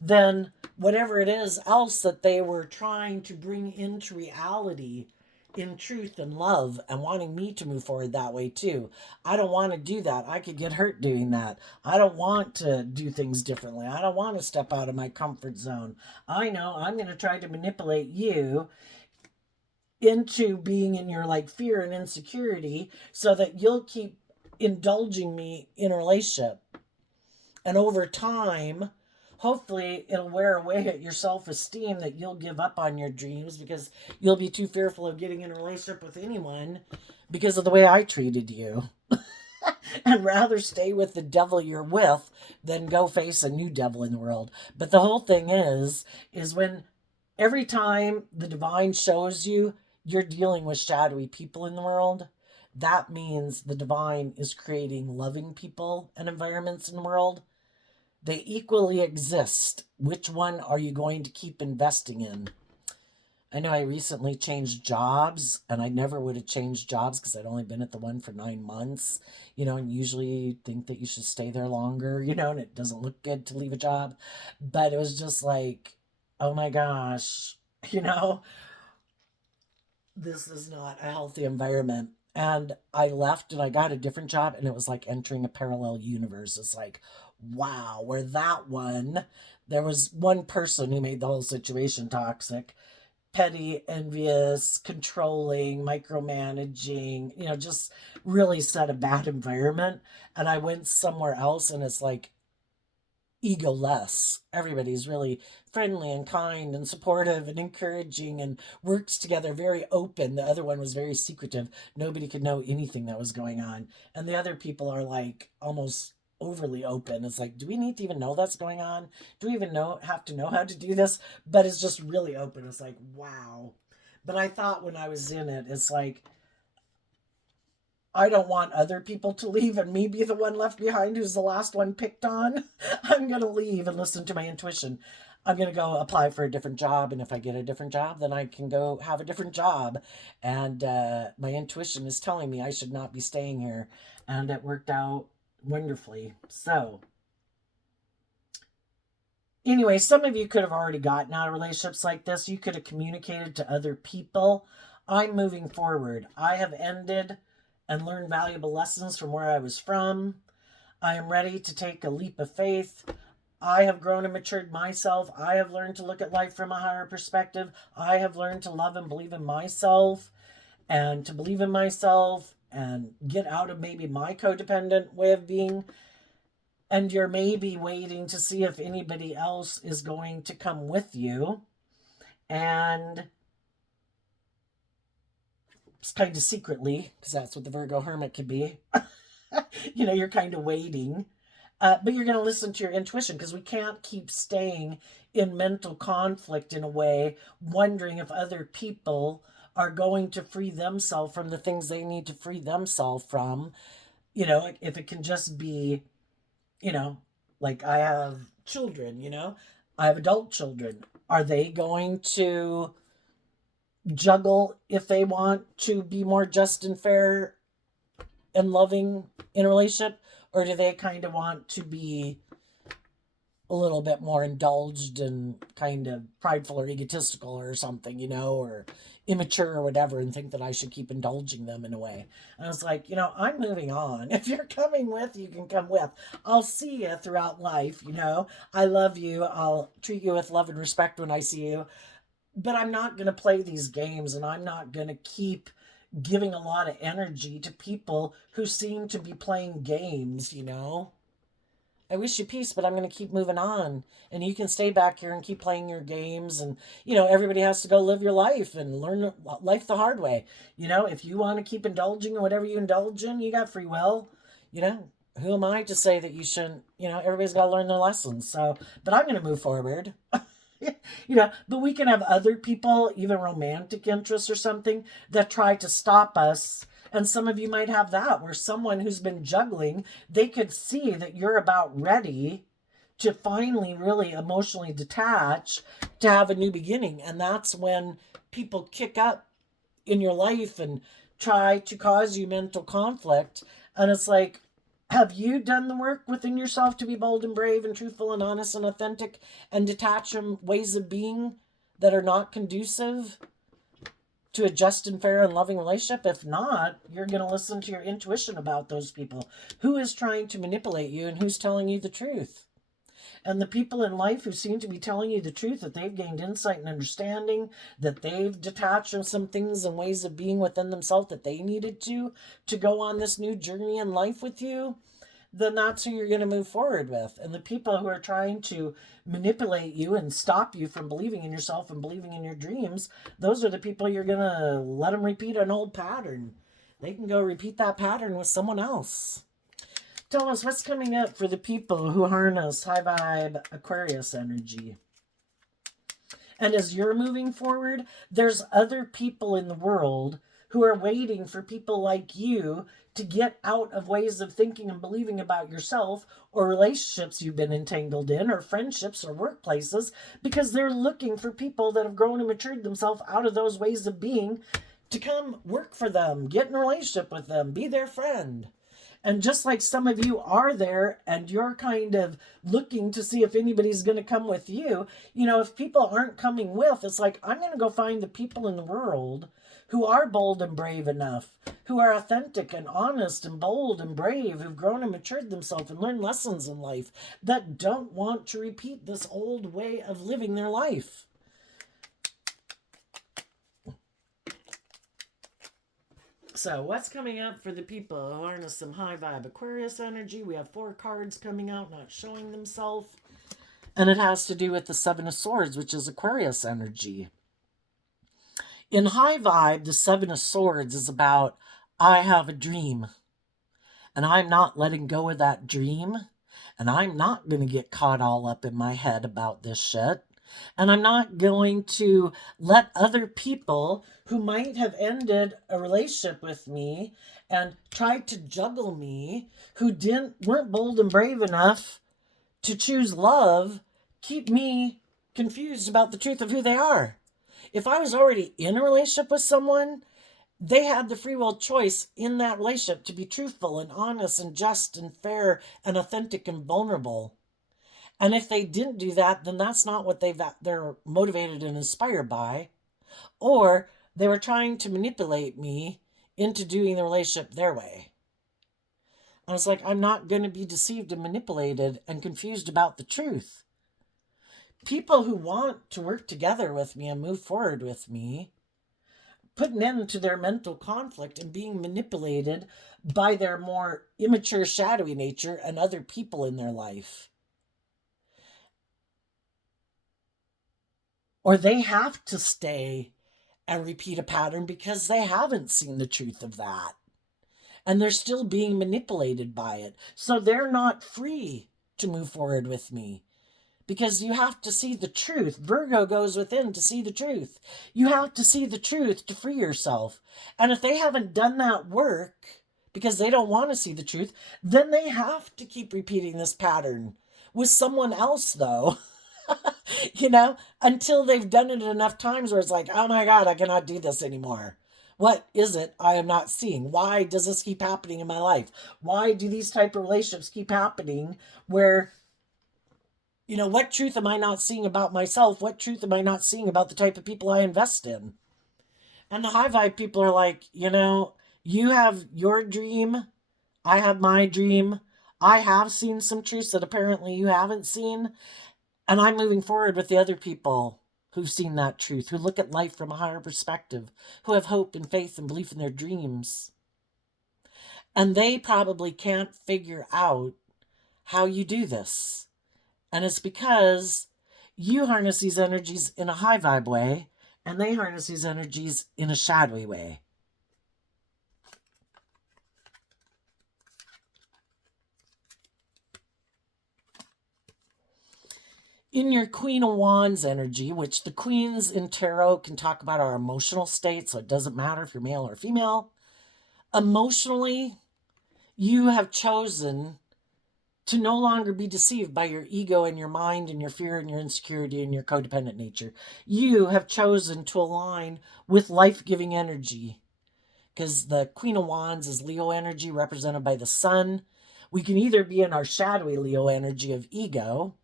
than whatever it is else that they were trying to bring into reality in truth and love, and wanting me to move forward that way too. I don't want to do that. I could get hurt doing that. I don't want to do things differently. I don't want to step out of my comfort zone. I know I'm going to try to manipulate you into being in your like fear and insecurity so that you'll keep indulging me in a relationship. And over time, hopefully it'll wear away at your self-esteem that you'll give up on your dreams because you'll be too fearful of getting in a relationship with anyone because of the way I treated you. And rather stay with the devil you're with than go face a new devil in the world. But the whole thing is when every time the divine shows you you're dealing with shadowy people in the world, that means the divine is creating loving people and environments in the world. They equally exist. Which one are you going to keep investing in? I know I recently changed jobs, and I never would have changed jobs because I'd only been at the one for 9 months, and usually you think that you should stay there longer, and it doesn't look good to leave a job. But it was just like, oh my gosh, you know, this is not a healthy environment. And I left and I got a different job, and it was like entering a parallel universe. It's like, wow, where that one, there was one person who made the whole situation toxic, petty, envious, controlling, micromanaging, just really set a bad environment. And I went somewhere else, and it's like ego-less. Everybody's really friendly and kind and supportive and encouraging and works together, very open. The other one was very secretive. Nobody could know anything that was going on. And the other people are like almost overly open. It's like, do we need to even know that's going on? Do we even have to know how to do this? But it's just really open. It's like, wow. But I thought when I was in it, it's like, I don't want other people to leave and me be the one left behind who's the last one picked on. I'm going to leave and listen to my intuition. I'm going to go apply for a different job. And if I get a different job, then I can go have a different job. And my intuition is telling me I should not be staying here. And it worked out wonderfully. So, anyway, some of you could have already gotten out of relationships like this. You could have communicated to other people. I'm moving forward. I have ended and learn valuable lessons from where I was from. I am ready to take a leap of faith. I have grown and matured myself. I have learned to look at life from a higher perspective. I have learned to love and believe in myself and to believe in myself and get out of maybe my codependent way of being. And you're maybe waiting to see if anybody else is going to come with you. And kind of secretly, because that's what the Virgo hermit could be. You're kind of waiting. But you're going to listen to your intuition, because we can't keep staying in mental conflict in a way, wondering if other people are going to free themselves from the things they need to free themselves from. If it can just be, like I have children, I have adult children. Are they going to juggle if they want to be more just and fair and loving in a relationship, or do they kind of want to be a little bit more indulged and kind of prideful or egotistical or something, or immature or whatever, and think that I should keep indulging them in a way. And I was like, I'm moving on. If you're coming with, you can come with. I'll see you throughout life. I love you. I'll treat you with love and respect when I see you. But I'm not going to play these games, and I'm not going to keep giving a lot of energy to people who seem to be playing games. I wish you peace, but I'm going to keep moving on. And you can stay back here and keep playing your games. And, everybody has to go live your life and learn life the hard way. If you want to keep indulging in whatever you indulge in, you got free will. You know, who am I to say that you shouldn't? Everybody's got to learn their lessons. So, but I'm going to move forward. But we can have other people, even romantic interests or something, that try to stop us. And some of you might have that, where someone who's been juggling, they could see that you're about ready to finally really emotionally detach, to have a new beginning. And that's when people kick up in your life and try to cause you mental conflict. And it's like, have you done the work within yourself to be bold and brave and truthful and honest and authentic and detach from ways of being that are not conducive to a just and fair and loving relationship? If not, you're going to listen to your intuition about those people. Who is trying to manipulate you and who's telling you the truth? And the people in life who seem to be telling you the truth, that they've gained insight and understanding, that they've detached from some things and ways of being within themselves that they needed to go on this new journey in life with you, then that's who you're going to move forward with. And the people who are trying to manipulate you and stop you from believing in yourself and believing in your dreams, those are the people you're going to let them repeat an old pattern. They can go repeat that pattern with someone else. Tell us what's coming up for the people who harness high vibe Aquarius energy. And as you're moving forward, there's other people in the world who are waiting for people like you to get out of ways of thinking and believing about yourself, or relationships you've been entangled in, or friendships or workplaces, because they're looking for people that have grown and matured themselves out of those ways of being to come work for them, get in a relationship with them, be their friend. And just like some of you are there and you're kind of looking to see if anybody's going to come with you, if people aren't coming with, it's like, I'm going to go find the people in the world who are bold and brave enough, who are authentic and honest and bold and brave, who've grown and matured themselves and learned lessons in life, that don't want to repeat this old way of living their life. So what's coming up for the people who harness some high vibe Aquarius energy? We have 4 cards coming out, not showing themselves. And it has to do with the 7 of Swords, which is Aquarius energy. In high vibe, the 7 of Swords is about, I have a dream. And I'm not letting go of that dream. And I'm not going to get caught all up in my head about this shit. And I'm not going to let other people who might have ended a relationship with me and tried to juggle me, who weren't bold and brave enough to choose love, keep me confused about the truth of who they are. If I was already in a relationship with someone, they had the free will choice in that relationship to be truthful and honest and just and fair and authentic and vulnerable. And if they didn't do that, then that's not what they're motivated and inspired by. Or they were trying to manipulate me into doing the relationship their way. I was like, I'm not going to be deceived and manipulated and confused about the truth. People who want to work together with me and move forward with me put an end to their mental conflict and being manipulated by their more immature, shadowy nature and other people in their life. Or they have to stay and repeat a pattern because they haven't seen the truth of that. And they're still being manipulated by it. So they're not free to move forward with me. Because you have to see the truth. Virgo goes within to see the truth. You have to see the truth to free yourself. And if they haven't done that work because they don't want to see the truth, then they have to keep repeating this pattern with someone else, though. Until they've done it enough times where it's like, oh my God, I cannot do this anymore. What is it I am not seeing? Why does this keep happening in my life? Why do these type of relationships keep happening where What truth am I not seeing about myself? What truth am I not seeing about the type of people I invest in? And the high vibe people are like, you have your dream. I have my dream. I have seen some truths that apparently you haven't seen. And I'm moving forward with the other people who've seen that truth, who look at life from a higher perspective, who have hope and faith and belief in their dreams. And they probably can't figure out how you do this. And it's because you harness these energies in a high vibe way, and they harness these energies in a shadowy way. In your Queen of Wands energy, which the queens in tarot can talk about our emotional state, so it doesn't matter if you're male or female. Emotionally, you have chosen to no longer be deceived by your ego and your mind and your fear and your insecurity and your codependent nature. You have chosen to align with life-giving energy, because the Queen of Wands is Leo energy represented by the sun. We can either be in our shadowy Leo energy of ego,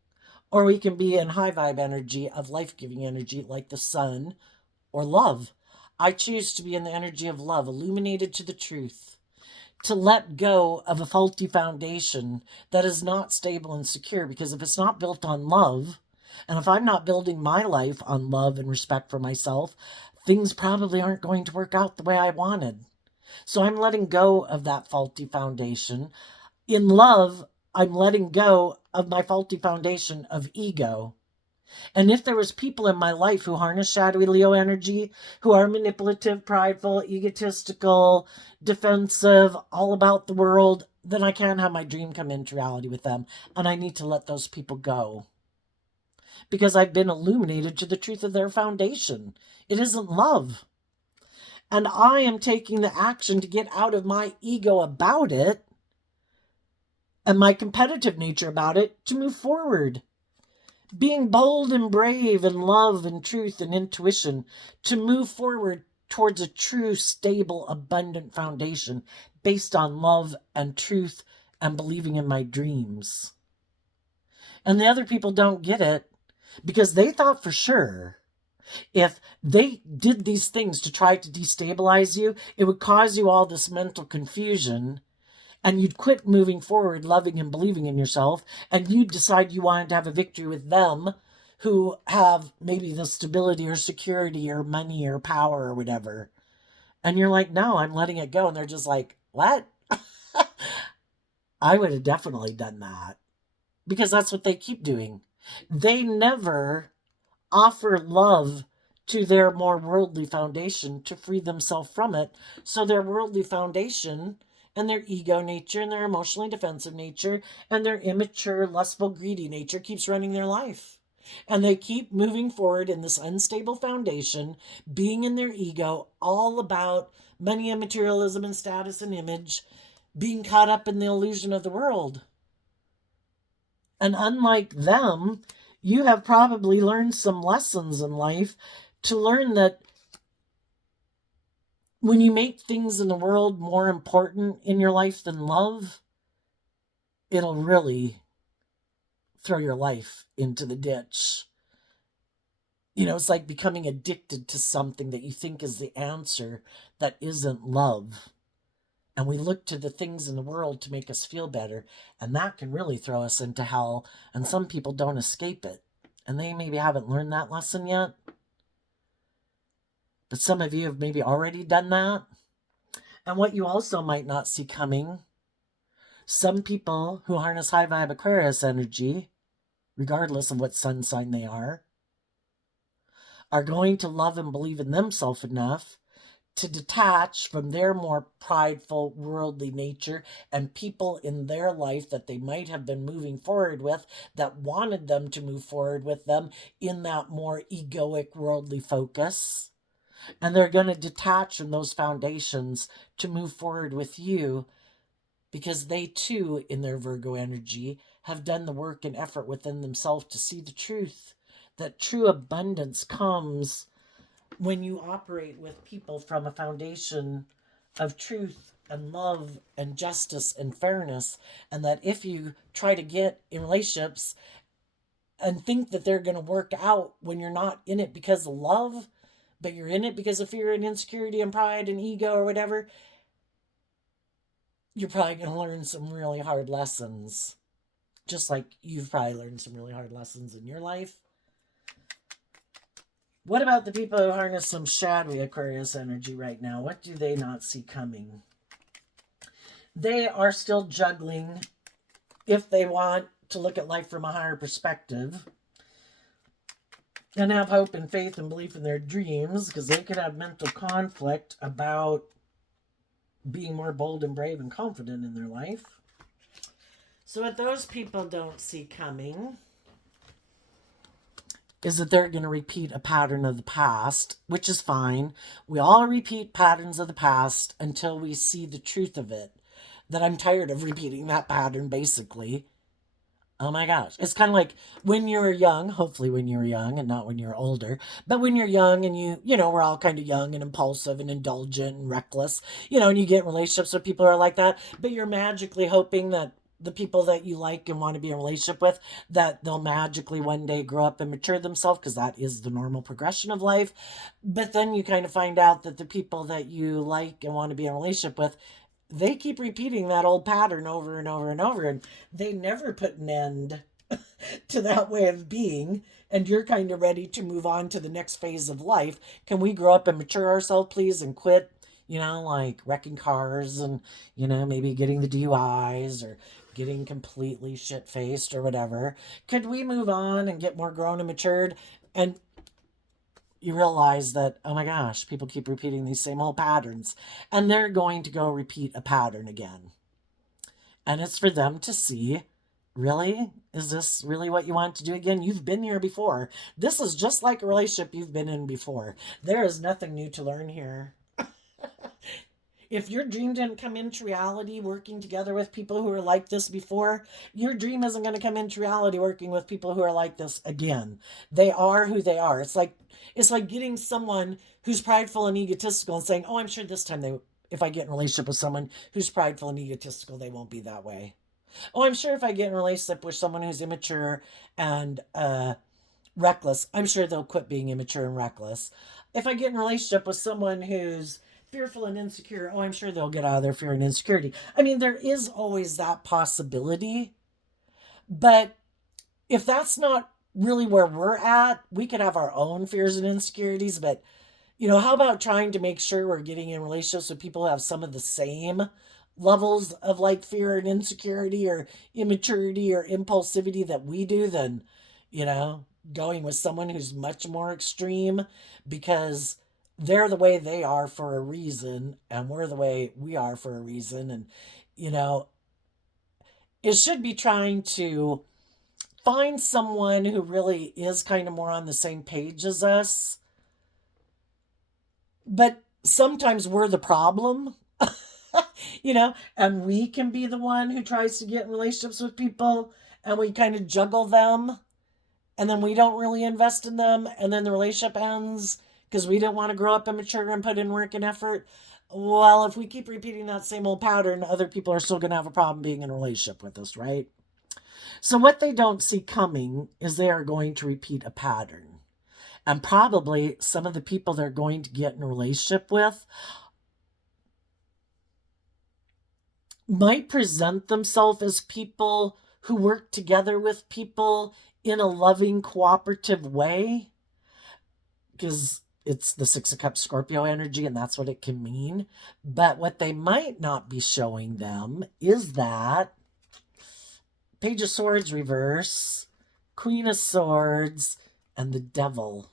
or we can be in high vibe energy of life-giving energy like the sun or love. I choose to be in the energy of love, illuminated to the truth, to let go of a faulty foundation that is not stable and secure, because if it's not built on love, and if I'm not building my life on love and respect for myself, things probably aren't going to work out the way I wanted. So I'm letting go of that faulty foundation. In love, I'm letting go of my faulty foundation of ego. And if there was people in my life who harness shadowy Leo energy, who are manipulative, prideful, egotistical, defensive, all about the world, then I can't have my dream come into reality with them. And I need to let those people go. Because I've been illuminated to the truth of their foundation. It isn't love. And I am taking the action to get out of my ego about it and my competitive nature about it to move forward. Being bold and brave in love and truth and intuition to move forward towards a true, stable, abundant foundation based on love and truth and believing in my dreams. And the other people don't get it because they thought for sure if they did these things to try to destabilize you, it would cause you all this mental confusion, and you'd quit moving forward, loving and believing in yourself, and you'd decide you wanted to have a victory with them who have maybe the stability or security or money or power or whatever. And you're like, no, I'm letting it go. And they're just like, what? I would have definitely done that, because that's what they keep doing. They never offer love to their more worldly foundation to free themselves from it. So their worldly foundation and their ego nature and their emotionally defensive nature and their immature, lustful, greedy nature keeps running their life. And they keep moving forward in this unstable foundation, being in their ego, all about money and materialism and status and image, being caught up in the illusion of the world. And unlike them, you have probably learned some lessons in life to learn that when you make things in the world more important in your life than love, it'll really throw your life into the ditch. It's like becoming addicted to something that you think is the answer that isn't love. And we look to the things in the world to make us feel better, and that can really throw us into hell, and some people don't escape it. And they maybe haven't learned that lesson yet. But some of you have maybe already done that. And what you also might not see coming, some people who harness high vibe Aquarius energy, regardless of what sun sign they are going to love and believe in themselves enough to detach from their more prideful, worldly nature and people in their life that they might have been moving forward with that wanted them to move forward with them in that more egoic, worldly focus. And they're going to detach from those foundations to move forward with you, because they too, in their Virgo energy, have done the work and effort within themselves to see the truth. That true abundance comes when you operate with people from a foundation of truth and love and justice and fairness. And that if you try to get in relationships and think that they're going to work out when you're not in it because of love, but you're in it because of fear and insecurity and pride and ego or whatever, you're probably going to learn some really hard lessons. Just like you've probably learned some really hard lessons in your life. What about the people who harness some shadowy Aquarius energy right now? What do they not see coming? They are still juggling if they want to look at life from a higher perspective and have hope and faith and belief in their dreams, because they could have mental conflict about being more bold and brave and confident in their life. So what those people don't see coming is that they're going to repeat a pattern of the past, which is fine. We all repeat patterns of the past until we see the truth of it. That I'm tired of repeating that pattern, basically. Oh my gosh. It's kind of like when you were young, hopefully when you were young and not when you're older, but when you're young and we're all kind of young and impulsive and indulgent and reckless, and you get in relationships with people who are like that, but you're magically hoping that the people that you like and want to be in a relationship with, that they'll magically one day grow up and mature themselves, because that is the normal progression of life. But then you kind of find out that the people that you like and want to be in a relationship with, they keep repeating that old pattern over and over and over, and they never put an end to that way of being. And you're kind of ready to move on to the next phase of life. Can we grow up and mature ourselves, please, and quit, like wrecking cars and, maybe getting the DUIs or getting completely shit faced or whatever? Could we move on and get more grown and matured? And you realize that, oh my gosh, people keep repeating these same old patterns, and they're going to go repeat a pattern again. And it's for them to see, really? Is this really what you want to do again? You've been here before. This is just like a relationship you've been in before. There is nothing new to learn here. If your dream didn't come into reality working together with people who are like this before, your dream isn't going to come into reality working with people who are like this again. They are who they are. It's like getting someone who's prideful and egotistical and saying, "Oh, I'm sure this time if I get in a relationship with someone who's prideful and egotistical, they won't be that way. Oh, I'm sure if I get in a relationship with someone who's immature and reckless, I'm sure they'll quit being immature and reckless. If I get in a relationship with someone who's fearful and insecure, oh, I'm sure they'll get out of their fear and insecurity." I mean, there is always that possibility. But if that's not really where we're at, we could have our own fears and insecurities. But, how about trying to make sure we're getting in relationships with people who have some of the same levels of like fear and insecurity or immaturity or impulsivity that we do, than, you know, going with someone who's much more extreme, because they're the way they are for a reason and we're the way we are for a reason. And, you know, it should be trying to find someone who really is kind of more on the same page as us. But sometimes we're the problem, and we can be the one who tries to get in relationships with people and we kind of juggle them, and then we don't really invest in them, and then the relationship ends because we didn't want to grow up and mature and put in work and effort. Well, if we keep repeating that same old pattern, other people are still going to have a problem being in a relationship with us, right? So what they don't see coming is they are going to repeat a pattern. And probably some of the people they're going to get in a relationship with might present themselves as people who work together with people in a loving, cooperative way, because it's the Six of Cups Scorpio energy, and that's what it can mean. But what they might not be showing them is that Page of Swords reverse, Queen of Swords, and the Devil.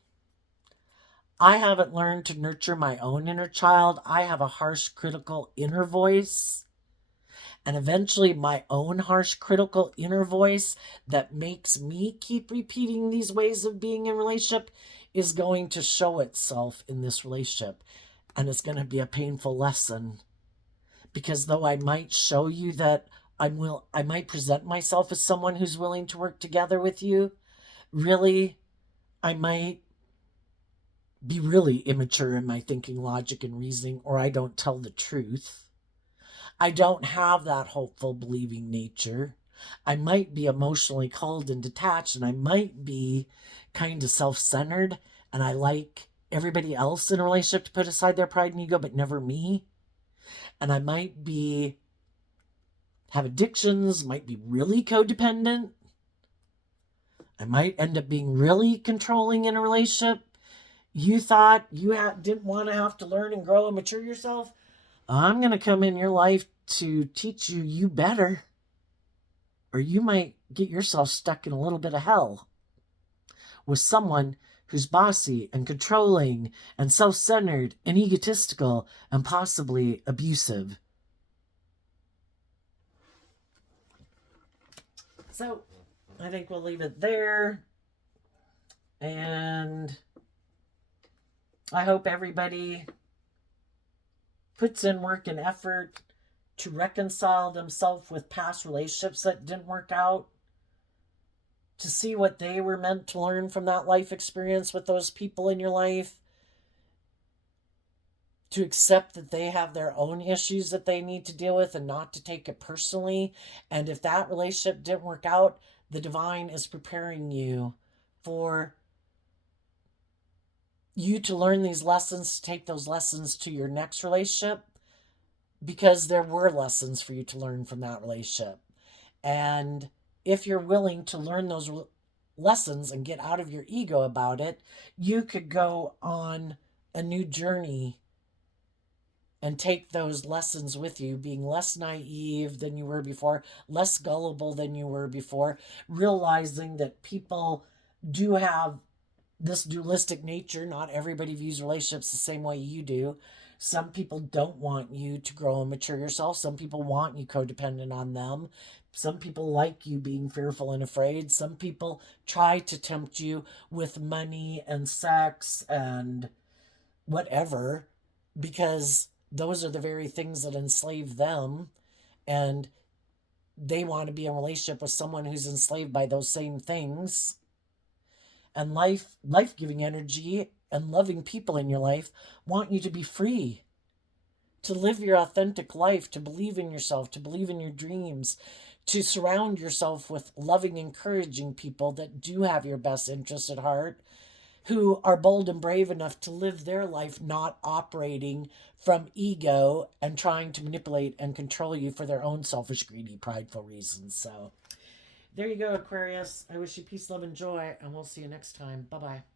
I haven't learned to nurture my own inner child. I have a harsh, critical inner voice. And eventually my own harsh, critical inner voice that makes me keep repeating these ways of being in a relationship is going to show itself in this relationship. And it's going to be a painful lesson. Because though I might show you that I might present myself as someone who's willing to work together with you, really, I might be really immature in my thinking, logic, and reasoning, or I don't tell the truth. I don't have that hopeful, believing nature. I might be emotionally cold and detached, and I might be kind of self centered, and I like everybody else in a relationship to put aside their pride and ego, but never me. And I might be have addictions, might be really codependent. I might end up being really controlling in a relationship. You thought you didn't want to have to learn and grow and mature yourself. I'm going to come in your life to teach you better, or you might get yourself stuck in a little bit of hell with someone who's bossy and controlling and self centered and egotistical and possibly abusive. So I think we'll leave it there. And I hope everybody puts in work and effort to reconcile themselves with past relationships that didn't work out, to see what they were meant to learn from that life experience with those people in your life, to accept that they have their own issues that they need to deal with and not to take it personally. And if that relationship didn't work out, the divine is preparing you for you to learn these lessons, to take those lessons to your next relationship, because there were lessons for you to learn from that relationship. And if you're willing to learn those lessons and get out of your ego about it, you could go on a new journey and take those lessons with you, being less naive than you were before, less gullible than you were before, realizing that people do have this dualistic nature. Not everybody views relationships the same way you do. Some people don't want you to grow and mature yourself. Some people want you codependent on them. Some people like you being fearful and afraid. Some people try to tempt you with money and sex and whatever, because those are the very things that enslave them. And they want to be in a relationship with someone who's enslaved by those same things. And life-giving energy and loving people in your life want you to be free, to live your authentic life, to believe in yourself, to believe in your dreams, to surround yourself with loving, encouraging people that do have your best interest at heart, who are bold and brave enough to live their life not operating from ego and trying to manipulate and control you for their own selfish, greedy, prideful reasons. So there you go, Aquarius. I wish you peace, love, and joy, and we'll see you next time. Bye bye.